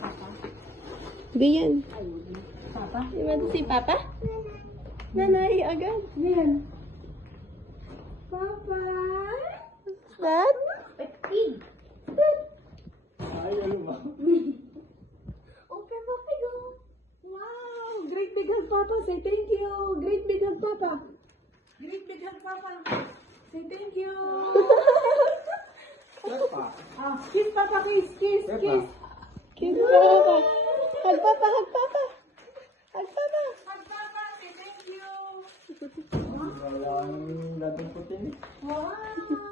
Papa. Di yan. Ayun. Papa. Di ba si Papa? Nanay agad. Yan. Papa. What's that? Pig. Ay, ano ba? Open mo, pig. Wow! Great big hug, Papa. Say thank you. Great big hug, Papa. Great big hug, Papa. Say thank you. Pepa. Kiss, Papa, kiss, kiss, Pepa. kiss. Kiss Papa. Hug Papa, hug Papa. Hug Papa. Hug, Papa, say thank you. Wala ang ladong puti. Wow.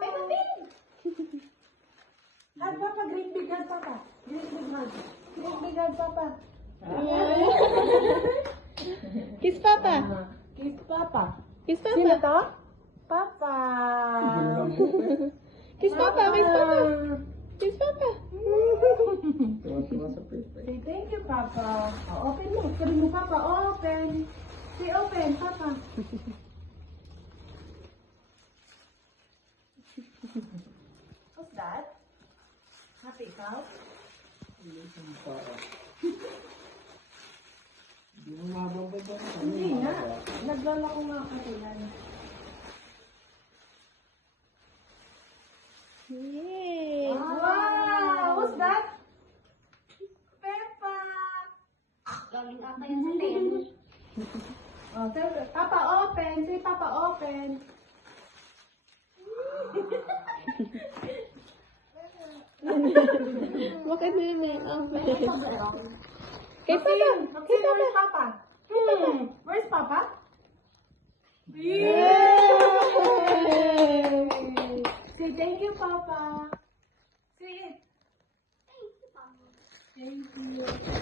Peppa Pig. Hug, Papa, great big hug, Papa. Great big hug. Great big hug, Papa. Kiss Papa. Kiss, Papa. Kiss Sino Papa. to? Papa. Kiss Papa. Kiss Papa. Kiss Papa. Tuwa-tuwa sa Pepa. Say thank you, Papa. Open mo. Sabi mo, Papa, open. Say open, Papa. What's that? Happy cow? Hindi mo mababay ba? Hindi nga. Naglalako nga kasi yan. Yay! Wow! What's that? Peppa! Laging ata yun sa tail. Oh, Papa, open. Say, Papa, open. Bakit na yun? Kay Okay, Papa. okay, where's Papa? Where's Papa? Yay! Say thank you, Papa. Say it. Thank you, Papa. Thank you.